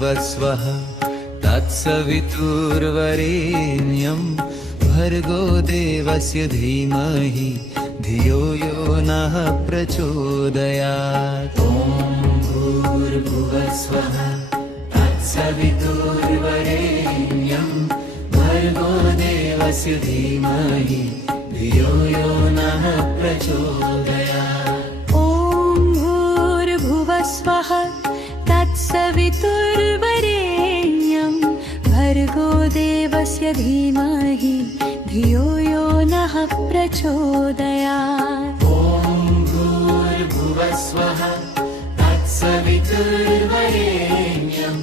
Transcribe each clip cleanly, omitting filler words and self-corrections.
भूर्भुवस्वः तत्सवितुर्वरेण्यं भर्गो देवस्य धीमहि धियो यो नः प्रचोदयात्। ॐ भूर्भुवस्वः तत्सवितुर्वरेण्यं भर्गो देवस्य धीमहि धियो यो नः प्रचोदयात्। ॐ भूर्भुवस्वः तत्सवितुर्वरेण्यं भर्गो देवस्य धीमहि धियो यो नः प्रचोदयात्। ॐ भूर्भुवस्वः तत्सवितुर्वरेण्यं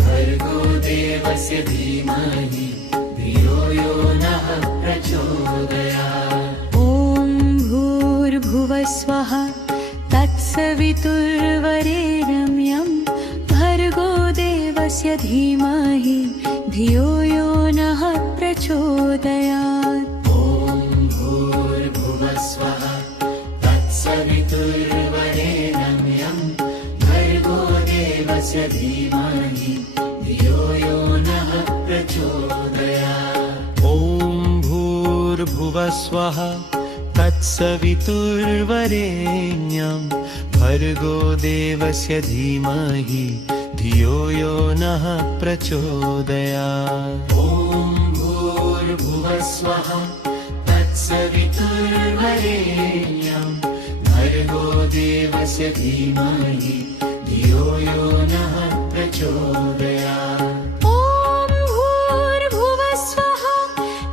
भर्गो देवस्य धीमहि धियो यो नः प्रचोदयात्। ॐ भूर्भुवस्वः तत्सवितुर्वरेण्यं भर्गो देवस्य धीमहि धियो यो नः प्रचोदयात्। ॐ भूर्भुवस्वः तत्सवितुर्वरेण्यं भर्गो देवस्य धीमहि धियो यो नः प्रचोदयात्। ॐ भूर्भुवस्वः तत्सवितुर्वरेण्यं भर्गो देवस्य धीमहि धियो यो नः प्रचोदयात्। ॐ भूर्भुवस्वः तत्सवितुर्वरेण्यं भर्गो देवस्य धीमहि धियो यो नः प्रचोदयात्। ॐ भूर्भुवस्वः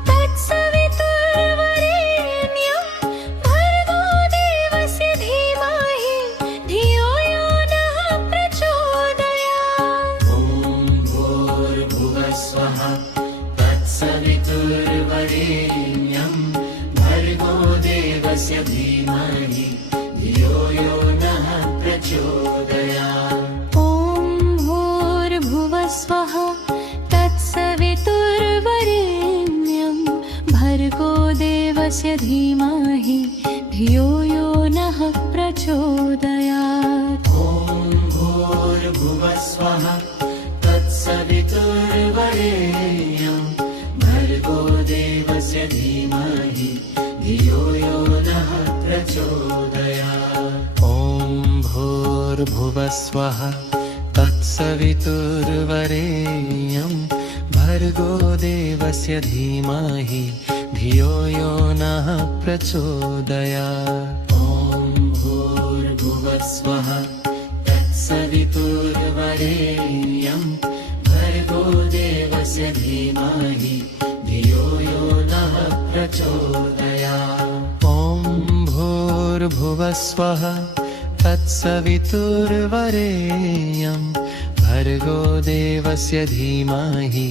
तत्सवितुर्वरेण्यं भर्गो देवस्य धीमहि धियो यो नः प्रचोदयात्। ॐ भूर्भुवस्वः तत्सवितुर्वरेण्यं भर्गो देवस्य धीमहि धियो यो नः प्रचोदयात्। ॐ भूर्भुवस्वः तत्सवितुर्वरेण्यं भर्गो देवस्य धीमहि धियो यो नः प्रचोदयात्। ॐ भूर्भुवस्वः तत्सवितुर्वरेण्यं भर्गो देवस्य धीमहि धियो यो नः प्रचोदयात्। ॐ भूर्भुवस्वः तत्सवितुर्वरेण्यं भर्गो देवस्य धीमहि धियो यो नः प्रचोदयात्। ॐ भूर्भुवस्वः तत्सवितुर्वरेण्यं भर्गो देवस्य धीमहि धियो यो नः प्रचोदयात्। ॐ भूर्भुवस्वः तत्सवितुर्वरेण्यं भर्गो देवस्य धीमहि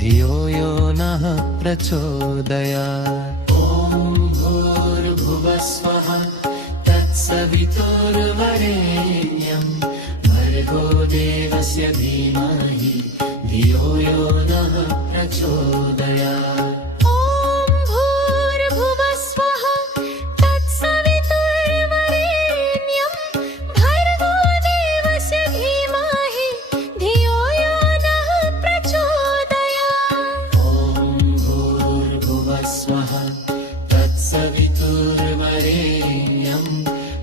धियो यो नः प्रचोदयात्। ॐ भूर्भुवस्वः तत्सवितुर्वरेण्यं भर्गो देवस्य धीमहि धियो यो नः प्रचोदयात्। ॐ भूर्भुवस्वः तत्सवितुर्वरेण्यं भर्गो देवस्य धीमहि धियो यो नः प्रचोदयात्। ॐ भूर्भुवस्वः तत्सवितुर्वरेण्यं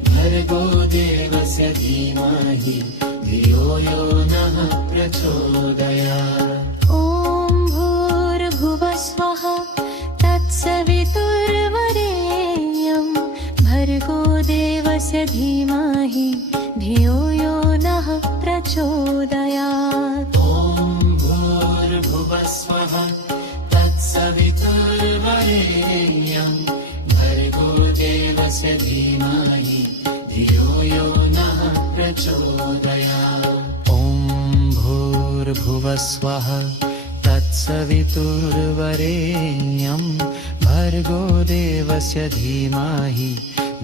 भर्गो देवस्य धीमहि धियो यो नः प्रचोदयात्। ॐ भूर्भुवस्वः तत्सवितुर्वरेण्यं भर्गो देवस्य धीमहि धियो यो नः प्रचोदयात्। ॐ भूर्भुवस्वः तत्सवितुर्वरेण्यं भर्गो देवस्य धीमहि धियो यो नः प्रचोदयात्। ॐ भूर्भुवस्वः तत्सवितुर्वरेण्यं भर्गो देवस्य धीमहि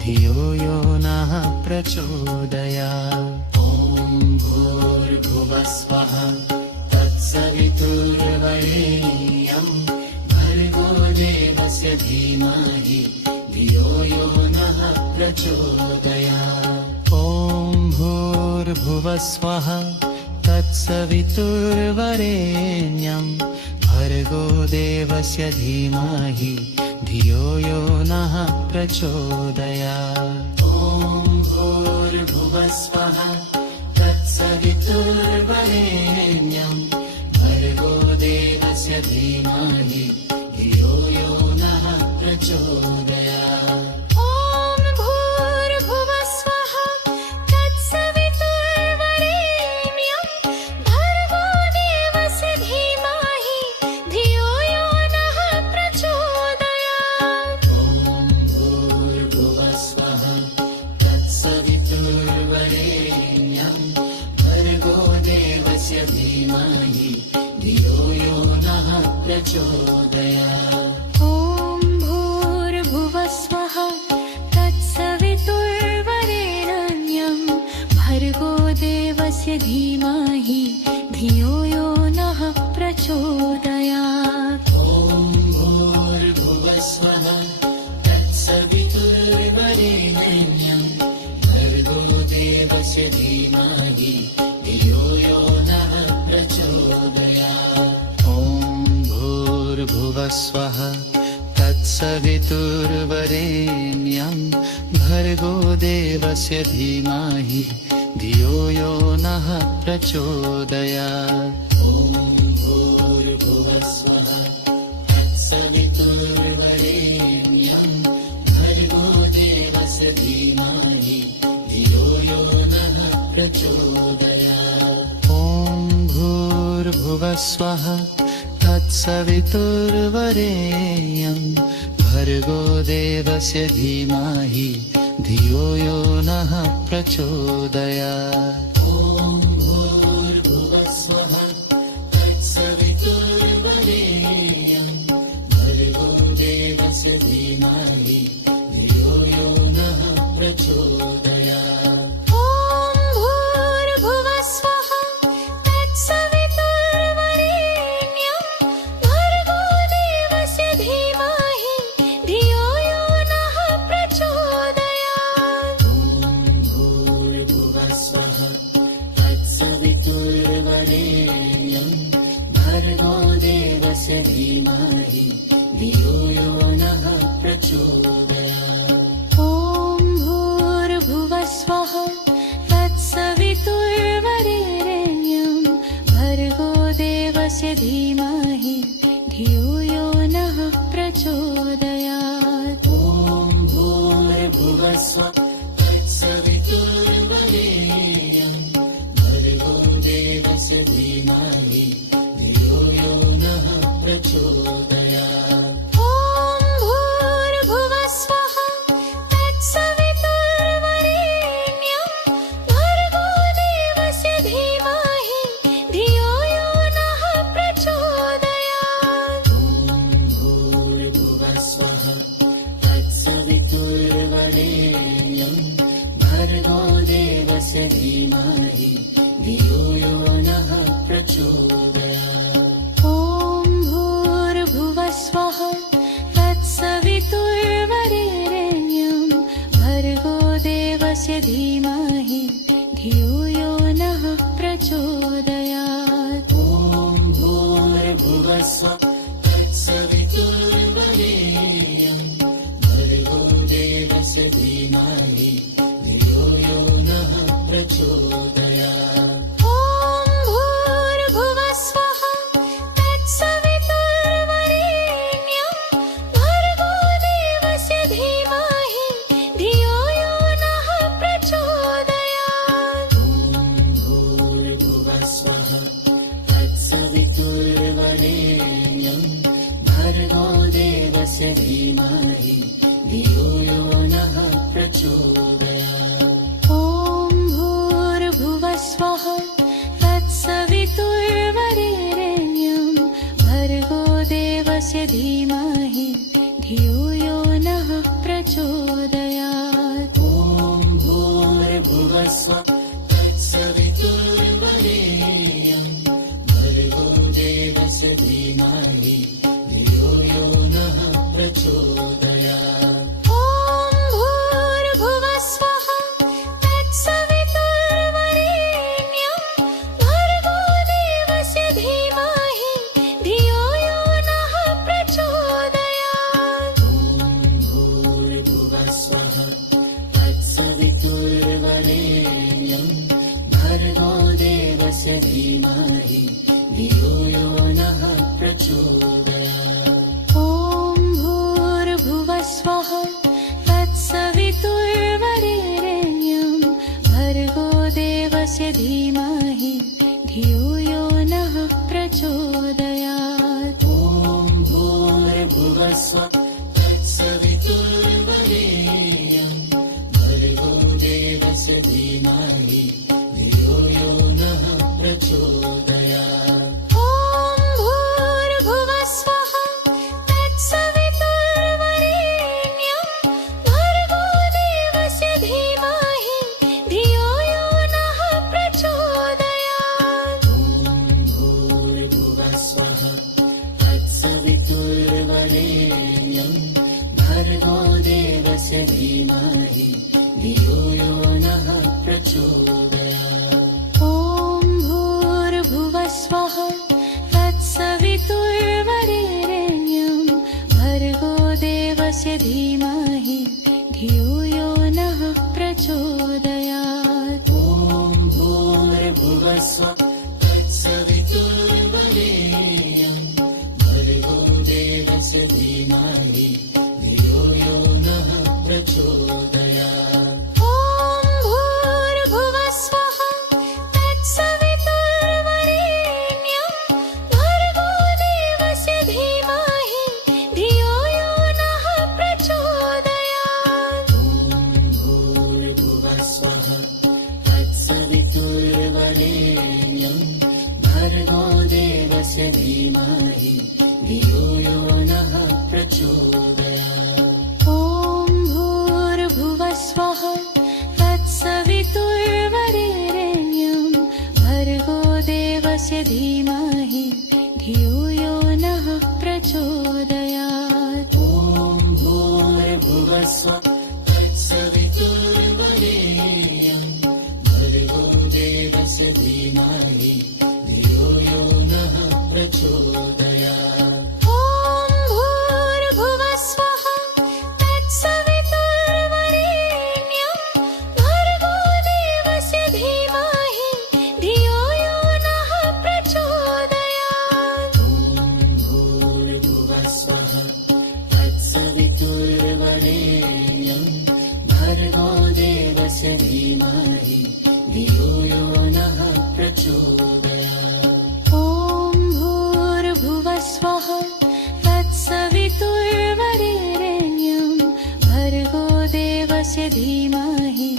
धियो यो नः प्रचोदयात्। ॐ भूर्भुवस्वः तत्सवितुर्वरेण्यं भर्गो देवस्य धीमहि धियो यो नः प्रचोदयात्। ॐ भूर्भुवस्वः तत्सवितुर्वरेण्यं भर्गो देवस्य धीमहि धियो यो नः प्रचोदयात्। ॐ भूर्भुवस्वः तत्सवितुर्वरेण्यं भर्गो देवस्य धीमहि धियो यो नः प्रचोदयात्। ॐ भूर्भुवस्वः तत्सवितुर्वरेण्यं भर्गो देवस्य धीमहि धियो यो नः प्रचोदयात्। ॐ भूर्भुवस्वः तत्सवितुर्वरेण्यं भर्गो देवस्य धीमहि धियो यो नः प्रचोदयात्। ॐ भूर्भुवस्वः तत्सवितुर्वरेण्यं भर्गो देवस्य धीमहि धियो यो नः प्रचोदयात्। ॐ भूर्भुवस्वः तत्सवितुर्वरेण्यं भर्गो देवस्य धीमहि धियो यो नः प्रचोदयात्। ॐ भूर्भुवस्वः तत्सवितुर्वरेण्यं भर्गो देवस्य धीमहि धियो यो नः प्रचोदयात्। ॐ भूर्भुवस्वः तत्सवितुर्वरेण्यं भर्गो देवस्य धीमहि धियो यो नः प्रचोदयात्। ॐ भूर्भुवस्वः तत्सवितुर्वरेण्यं भर्गो देवस्य धीमहि धियो यो नः प्रचोदयात्। ॐ भूर्भुवस्वः तत्सवितुर्वरेण्यं भर्गो देवस्य धीमहि धियो यो नः प्रचोदयात्। ॐ भूर्भुवस्वः तत्सवितुर्वरेण्यं भर्गो देवस्य धीमहि धियो यो नः प्रचोदयात्। ॐ भूर्भुवस्वः तत्सवितुर्वरेण्यं भर्गो देवस्य धीमहि धियो यो नः प्रचोदयात्। ॐ भूर्भुवस्वः तत्सवितुर्वरेण्यं भर्गो देवस्य धीमहि धियो यो नः प्रचोदयात्। ॐ भूर्भुवस्वः तत्सवितुर्वरेण्यं भर्गो देवस्य धीमहि धियो यो नः प्रचोदयात्। ॐ भूर्भुवस्वः तत्सवितुर्वरेण्यं भर्गो देवस्य धीमहि धियो यो नः प्रचोदयात्। ॐ भूर्भुवस्वः तत्सवितुर्वरेण्यं भर्गो देवस्य धीमहि धियो यो नः प्रचोदयात्। ॐ भूर्भुवस्वः तत्सवितुर्वरेण्यं भर्गो देवस्य धीमहि धियो यो नः प्रचोदयात्। ॐ भूर्भुवस्वः तत्सवितुर्वरेण्यं भर्गो देवस्य धीमहि धियो यो नः प्रचोदयात्। ॐ भूर्भुवस्वः तत्सवितुर्वरेण्यं भर्गो देवस्य धीमहि धियो यो नः प्रचोदयात्। ॐ भूर्भुवस्वः तत्सवितुर्वरेण्यं भर्गो देवस्य धीमहि धियो यो नः प्रचोदयात्। ॐ भूर्भुवस्वः तत्सवितुर्वरेण्यं भर्गो देवस्य धीमहि धियो यो नः प्रचोदयात्। ॐ भूर्भुवस्वः तत्सवितुर्वरेण्यं भर्गो देवस्य धीमहि धियो यो नः प्रचोदयात्। ॐ भूर्भुवस्वः तत्सवितुर्वरेण्यं भर्गो वरेण्यं भर्गो देवस्य धीमहि धियो यो नः प्रचोदयात्। ॐ भूर्भुवस्वः तत्सवितुर्वरेण्यं भर्गो देवस्य धीमहि धियो यो नः प्रचोदयात्। ॐ भूर्भुवस्वः तत्सवितुर्वरेण्यं भर्गो देवस्य धीमहि धियो यो नः प्रचोदयात्। ॐ भूर्भुवस्वः तत्सवितुर्वरेण्यं भर्गो देवस्य धीमहि धियो यो नः प्रचोदयात्। भूर्भुवस्वः तत्सवितुर्वरेण्यं भर्गो देवस्य धीमहि धियो यो नः प्रचोदयात्। ॐ भूर्भुवस्वः तत्सवितुर्वरेण्यं भर्गो देवस्य धीमहि धियो यो नः प्रचोदयात्। ॐ भूर्भुवस्वः तत्सवितुर्वरेण्यं भर्गो देवस्य धीमहि धियो यो नः प्रचोदयात्। ॐ भूर्भुवस्वः तत्सवितुर्वरेण्यं भर्गो देवस्य धीमहि धियो यो नः प्रचोदयात्। भूर्भुवस्वः तत्सवितुर्वरेण्यं भर्गो देवस्य धीमहि धियो यो नः प्रचोदयात्। ॐ भूर्भुवस्वः तत्सवितुर्वरेण्यं भर्गो देवस्य धीमहि धियो यो नः प्रचोदयात्। ॐ भूर्भुवस्वः तत्सवितुर्वरेण्यं भर्गो देवस्य धीमहि धियो यो नः प्रचोदयात्। ॐ भूर्भुवस्वः तत्सवितुर्वरेण्यं भर्गो देवस्य धीमहि धियो यो नः प्रचोदयात्। भूर्भुवस्वः तत्सवितुर्वरेण्यं भर्गो देवस्य धीमहि धियो यो नः प्रचोदयात्। ॐ भूर्भुवस्वः तत्सवितुर्वरेण्यं भर्गो देवस्य धीमहि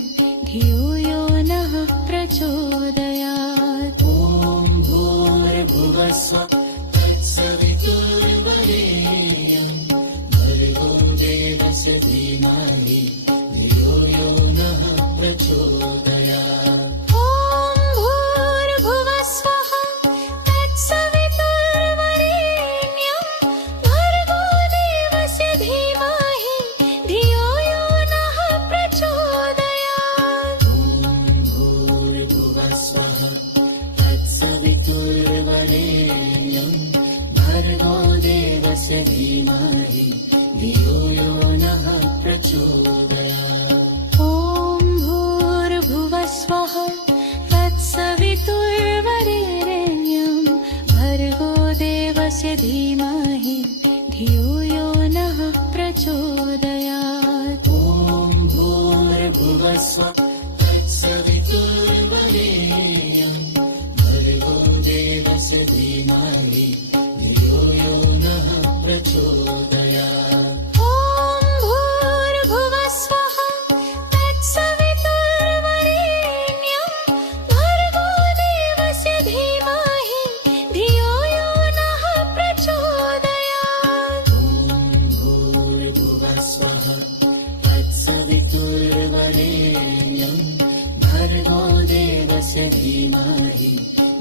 धियो यो नः प्रचोदयात्। ॐ भूर्भुवस्वः तत्सवितुर्वरेण्यं भर्गो देवस्य धीमहि धियो यो नः प्रचोदयात्। ॐ भूर्भुवस्वः तत्सवितुर्वरेण्यं भर्गो देवस्य धीमहि धियो यो नः प्रचोदयात्। भूर्भुवस्वः तत्सवितुर्वरेण्यं भर्गो देवस्य धीमहि धियो यो नः प्रचोदयात्। ॐ भूर्भुवस्वः तत्सवितुर्वरेण्यं भर्गो देवस्य धीमहि धियो यो नः प्रचोदयात्। ॐ भूर्भुवस्वः तत्सवितुर्वरेण्यं भर्गो देवस्य धीमहि धियो यो नः प्रचोदयात्। ॐ भूर्भुवस्वः तत्सवितुर्वरेण्यं भर्गो देवस्य धीमहि धियो यो नः प्रचोदयात्। भूर्भुवस्वः तत्सवितुर्वरेण्यं भर्गो देवस्य धीमहि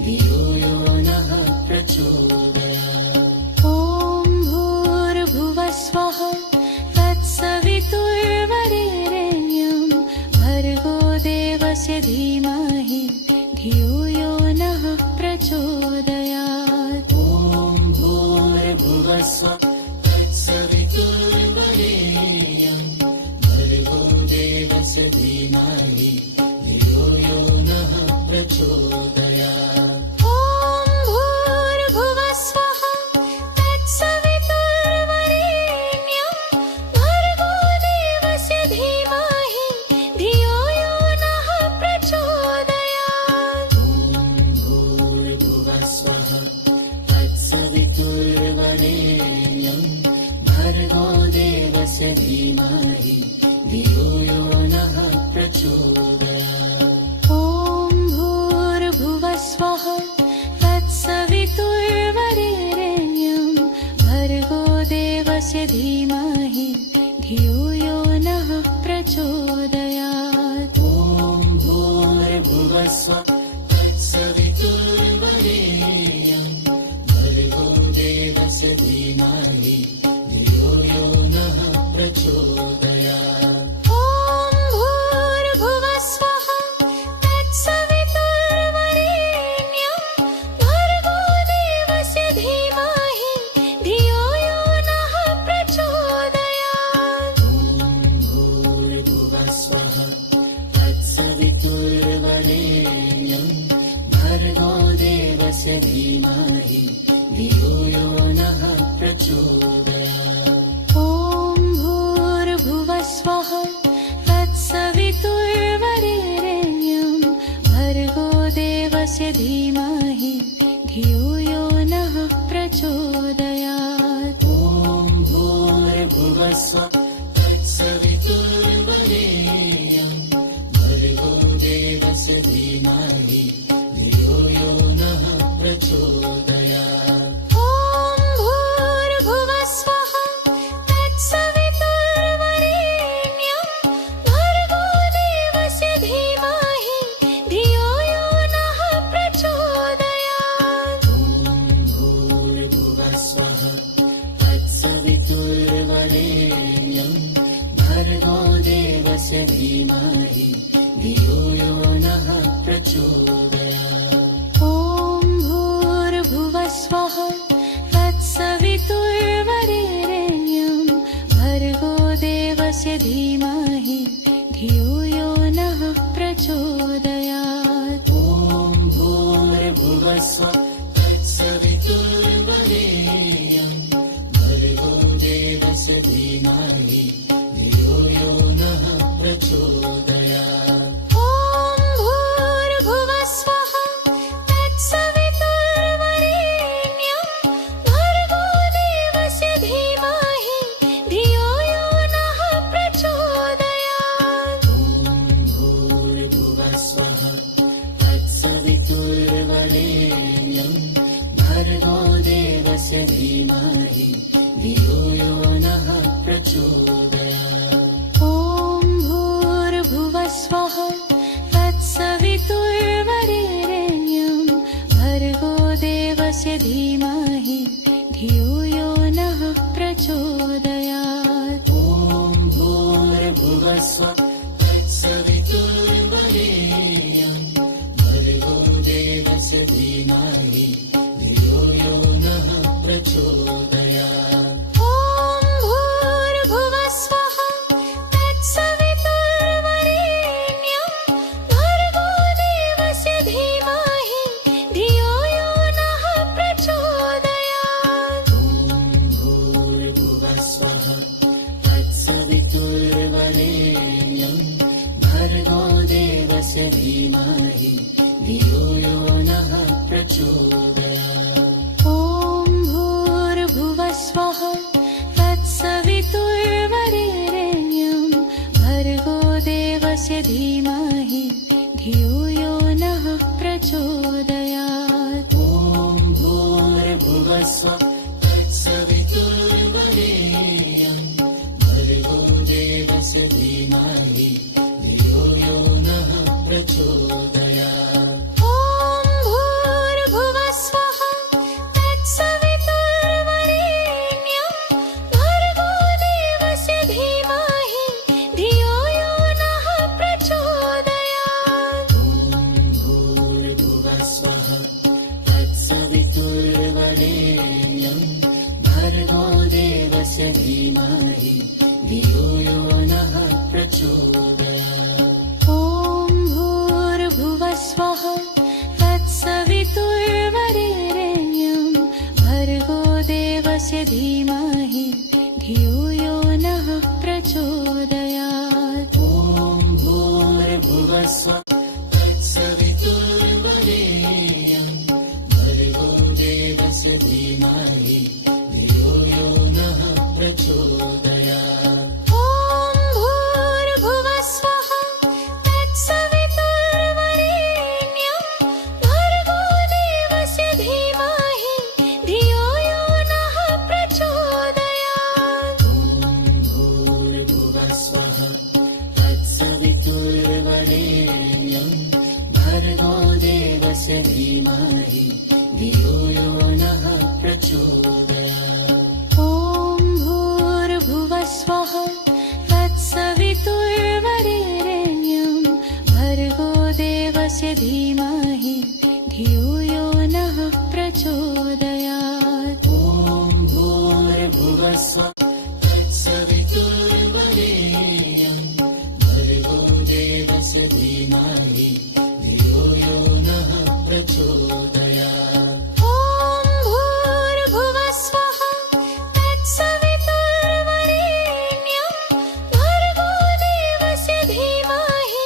धियो यो नः प्रचोदयात्। ॐ भूर्भुवस्वः तत्सवितुर्वरेण्यं भर्गो देवस्य धीमहि धियो यो नः प्रचोदयात्। ॐ भूर्भुवस्वः तत्सवितुर्वरेण्यं भर्गो देवस्य धीमहि धियो यो नः प्रचोदयात्। ॐ भूर्भुवः स्वः तत्सवितुर्वरेण्यं भर्गो देवस्य धीमहि धियो यो नः प्रचोदयात्। भूर्भुवः स्वः तत्सवितुर्वरेण्यं भर्गो देवस्य धीमहि धियो यो नः प्रचोदयात्। ॐ भूर्भुवः स्वः तत्सवितुर्वरेण्यं भर्गो देवस्य धीमहि धियो यो नः प्रचोदयात्। ॐ भूर्भुवः स्वः तत्सवितुर्वरेण्यं भर्गो देवस्य धीमहि धियो यो नः प्रचोदयात्। ॐ भूर्भुवः स्वः तत्सवितुर्वरेण्यं भर्गो देवस्य धीमहि धियो यो नः प्रचोदयात्। भूर्भुवः स्वः तत्सवितुर्वरेण्यं भर्गो देवस्य धीमहि धियो यो नः प्रचोदयात्। ॐ भूर्भुवः स्वः तत्सवितुर्वरेण्यं भर्गो देवस्य धीमहि धियो यो नः प्रचोदयात्। ॐ भूर्भुवः स्वः तत्सवितुर्वरेण्यं भर्गो देवस्य धीमहि धियो यो नः प्रचोदयात्। ॐ भूर्भुवः स्वः तत्सवितुर्वरेण्यं भर्गो देवस्य धीमहि धियो यो नः प्रचोदयात्। भूर्भुवः स्वः तत्सवितुर्वरेण्यं भर्गो देवस्य धीमहि धियो यो नः प्रचोदयात्। ॐ भूर्भुवः स्वः तत्सवितुर्वरेण्यं भर्गो देवस्य धीमहि धियो यो नः प्रचोदयात्। ॐ भूर्भुवः स्वः तत्सवितुर्वरेण्यं भर्गो देवस्य धीमहि धियो यो नः प्रचोदयात्। ॐ भूर्भुवः स्वः तत्सवितुर्वरेण्यं भर्गो देवस्य धीमहि धियो यो नः प्रचोदयात्। भूर्भुवः स्वः तत्सवितुर्वरेण्यं भर्गो देवस्य धीमहि धियो यो नः प्रचोदयात्। ॐ भूर्भुवः स्वः तत्सवितुर्वरेण्यं भर्गो देवस्य धीमहि धियो यो नः प्रचोदयात्। ॐ भूर्भुवः स्वः तत्सवितुर्वरेण्यं भर्गो देवस्य धीमहि धियो यो नः प्रचोदयात्। ॐ भूर्भुवः स्वः तत्सवितुर्वरेण्यं भर्गो देवस्य धीमहि धियो यो नः प्रचोदयात्। भूर्भुवः स्वः तत्सवितुर्वरेण्यं भर्गो देवस्य धीमहि धियो यो नः प्रचोदयात्। ॐ भूर्भुवः स्वः तत्सवितुर्वरेण्यं भर्गो देवस्य धीमहि धियो यो नः प्रचोदयात्। ॐ भूर्भुवः स्वः तत्सवितुर्वरेण्यं भर्गो देवस्य धीमहि धियो यो नः प्रचोदयात्। ॐ भूर्भुवः स्वः तत्सवितुर्वरेण्यं भर्गो देवस्य धीमहि धियो यो नः प्रचोदयात्। भूर्भुवः स्वः तत्सवितुर्वरेण्यं भर्गो देवस्य धीमहि धियो यो नः प्रचोदयात्। ॐ धीमहि धियो यो नः प्रचोदयात्। ॐ भूर्भुवस्सुवः तत्सवितुर्वरेण्यं भर्गो देवस्य धीमहि धियो यो नः प्रचोदयात्। ॐ भूर्भुवः स्वः तत्सवितुर्वरेण्यं भर्गो देवस्य धीमहि धियो यो नः प्रचोदयात्। ॐ भूर्भुवः स्वः तत्सवितुर्वरेण्यं भर्गो देवस्य धीमहि धियो यो नः प्रचोदयात्। ॐ भूर्भुवः स्वः तत्सवितुर्वरेण्यं भर्गो देवस्य धीमहि धियो यो नः प्रचोदयात्। ॐ भूर्भुवः स्वः तत्सवितुर्वरेण्यं भर्गो देवस्य धीमहि धियो यो नः प्रचोदयात्। ॐ भूर्भुवः स्वः तत्सवितुर्वरेण्यं भर्गो देवस्य धीमहि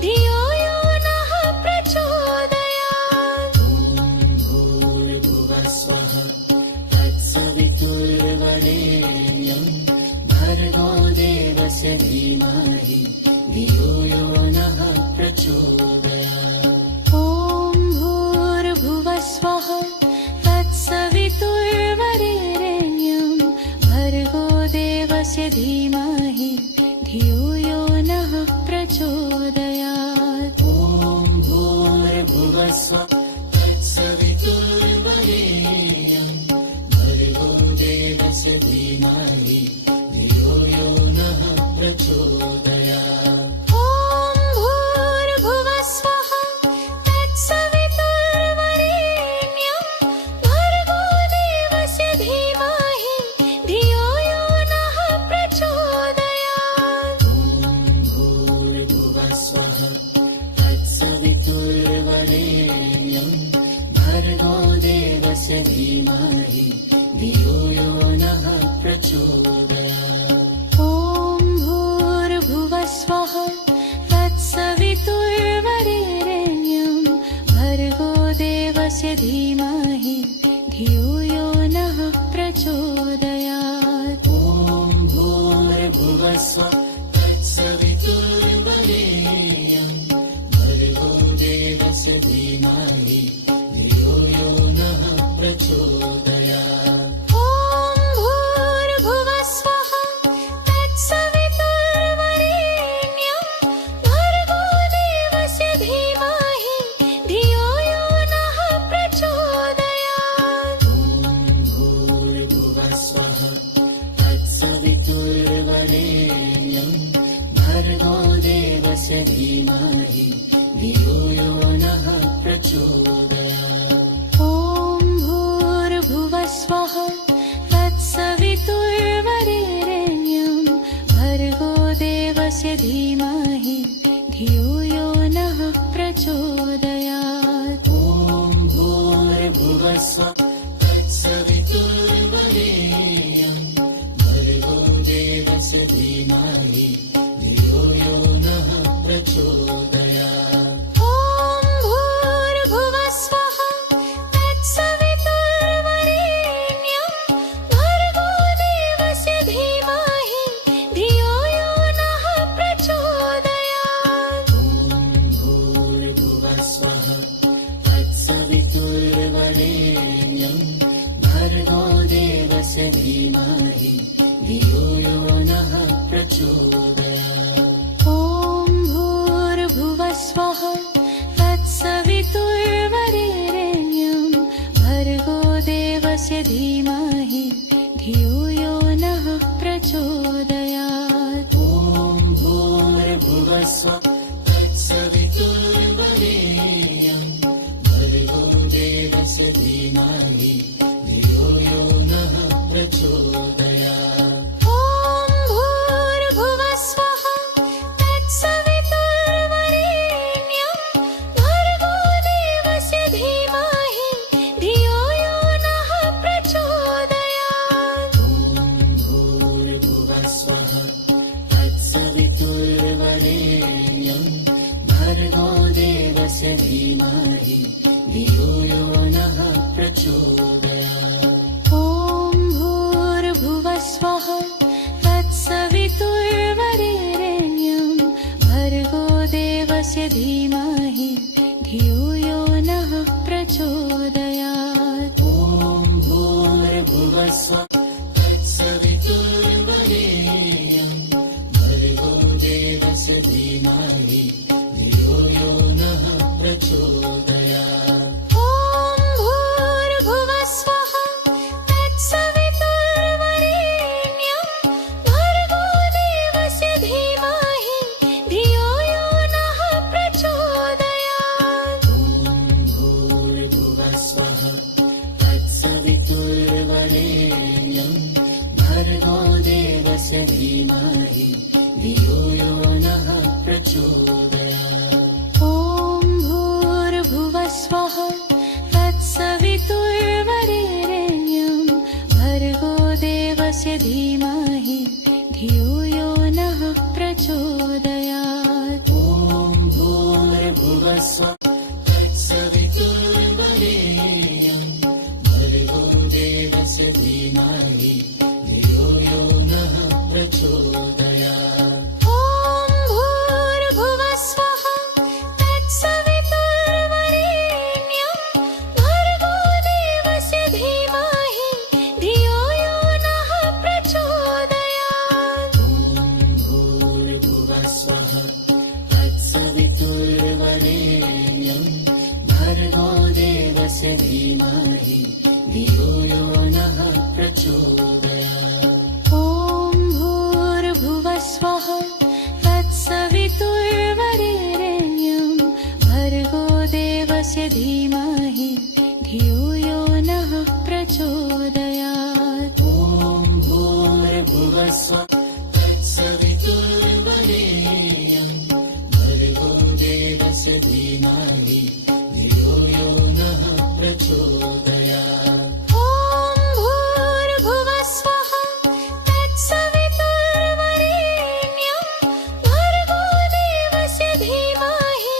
धियो यो नः प्रचोदयात्। ॐ भूर्भुवः स्वः तत्सवितुर्वरेण्यं भर्गो देवस्य धीमहि धियो यो नः प्रचोदयात्। ॐ भूर्भुवः स्वः तत्सवितुर्वरेण्यं भर्गो देवस्य धीमहि धियो यो नः प्रचोदयात्। ॐ भूर्भुवः स्वः तत्सवितुर्वरेण्यं भर्गो देवस्य धीमहि धियो यो नः प्रचोदयात्। ॐ भूर्भुवः स्वः तत्सवितुर्वरेण्यं भर्गो देवस्य धीमहि धियो यो नः प्रचोदयात्। ॐ भूर्भुवः स्वः तत्सवितुर्वरेण्यं भर्गो देवस्य धीमहि धियो यो नः प्रचोदयात्। ॐ भूर्भुवः स्वः तत्सवितुर्वरेण्यं भर्गो देवस्य धीमहि धियो यो नः प्रचोदयात्। ॐ भूर्भुवः स्वः तत्सवितुर्वरेण्यं भर्गो देवस्य धीमहि धियो यो नः प्रचोदयात्। ॐ भूर्भुवः स्वः तत्सवितुर्वरेण्यं भर्गो देवस्य धीमहि धियो यो नः प्रचोदयात्। ॐ भूर्भुवः स्वः तत्सवितुर्वरेण्यं भर्गो देवस्य धीमहि धियो यो नः प्रचोदयात्। ॐ भूर्भुवः स्वः तत्सवितुर्वरेण्यं भर्गो देवस्य धीमहि धियो यो नः प्रचोदयात्। ॐ भूर्भुवः स्वः तत्सवितुर्वरेण्यं भर्गो देवस्य धीमहि धियो यो नः प्रचोदयात्। ॐ भूर्भुवः स्वः तत्सवितुर्वरेण्यं भर्गो देवस्य धीमहि धियो यो नः प्रचोदयात्। ॐ भूर्भुवः स्वः तत्सवितुर्वरेण्यं भर्गो देवस्य धीमहि धियो यो नः प्रचोदयात्। ॐ भूर्भुवः स्वः तत्सवितुर्वरेण्यं भर्गो देवस्य धीमहि धियो यो नः प्रचोदयात्। ॐ भूर्भुवः स्वः तत्सवितुर्वरेण्यं भर्गो देवस्य धीमहि धियो यो नः प्रचोदयात्। ॐ भूर्भुवः स्वः तत्सवितुर्वरेण्यं भर्गो देवस्य धीमहि धियो यो नः प्रचोदयात्। भर्गो देवस्य धीमहि धियो यो नः प्रचोदयात्। ॐ भूर्भुवस्वः तत्सवितुर्वरेण्यं भर्गो देवस्य धीमहि धियो यो नः प्रचोदयात्। ॐ भूर्भुवस्वः तत्सवितुर्वरेण्यं भर्गो देवस्य धीमहि धियो यो नः प्रचोदयात्। ॐ भूर्भुवस्वः तत्सवितुर्वरेण्यं भर्गो देवस्य धीमहि धियो यो नः प्रचोदयात्। ॐ भूर्भुवस्वः तत्सवितुर्वरेण्यं भर्गो देवस्य धीमहि धियो यो नः प्रचोदयात्। ॐ भूर्भुवस्वः तत्सवितुर्वरेण्यं भर्गो देवस्य धीमहि धियो यो नः प्रचोदयात्। ॐ भूर्भुवस्वः तत्सवितुर्वरेण्यं भर्गो देवस्य धीमहि धियो यो नः प्रचोदयात्। ॐ भूर्भुवस्वः तत्सवितुर्वरेण्यं भर्गो देवस्य धीमहि धियो यो नः प्रचोदयात्। ॐ भूर्भुवस्वः तत्सवितुर्वरेण्यं भर्गो देवस्य धीमहि धियो यो नः प्रचोदयात्। ॐ भूर्भुवस्वः तत्सवितुर्वरेण्यं भर्गो देवस्य धीमहि धियो यो नः प्रचोदयात्। ॐ भूर्भुवस्वः तत्सवितुर्वरेण्यं भर्गो देवस्य धीमहि धियो यो नः प्रचोदयात्। ॐ भूर्भुवस्वः तत्सवितुर्वरेण्यं भर्गो देवस्य धीमहि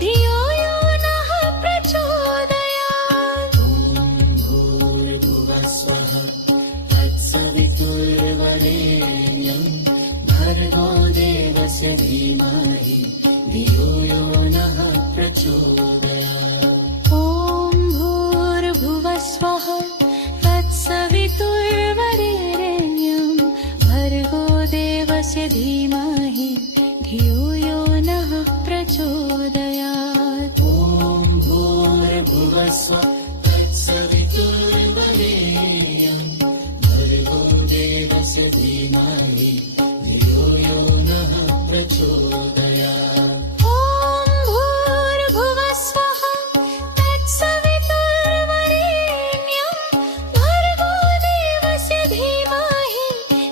धियो यो नः प्रचोदयात्। ॐ भूर्भुवस्वः तत्सवितुर्वरेण्यं भर्गो देवस्य धीमहि धियो यो नः प्रचोदयात्। ॐ भूर्भुवस्वः तत्सवितुर्वरेण्यं भर्गो देवस्य धीमहि धियो यो नः प्रचोदयात्। ॐ भूर्भुवस्वः तत्सवितुर्वरेण्यं भर्गो देवस्य धीमहि धियो यो नः प्रचोदयात्। ॐ भूर्भुवस्वः तत्सवितुर्वरेण्यं भर्गो देवस्य धीमहि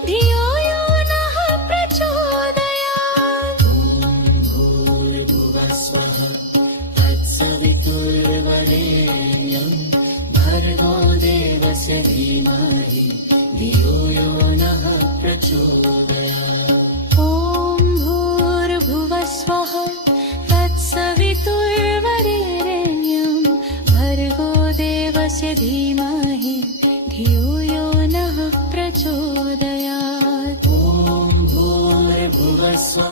धियो यो नः प्रचोदयात्। ॐ भूर्भुवस्वः तत्सवितुर्वरेण्यं भर्गो देवस्य धीमहि धियो यो नः प्रचोदयात्। ॐ भूर्भुवस्वः तत्सवितुर्वरेण्यं भर्गो देवस्य धीमहि धियो यो नः प्रचोदयात्। ॐ भूर्भुवस्वः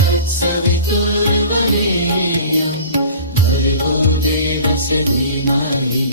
तत्सवितुर्वरेण्यं भर्गो देवस्य धीमहि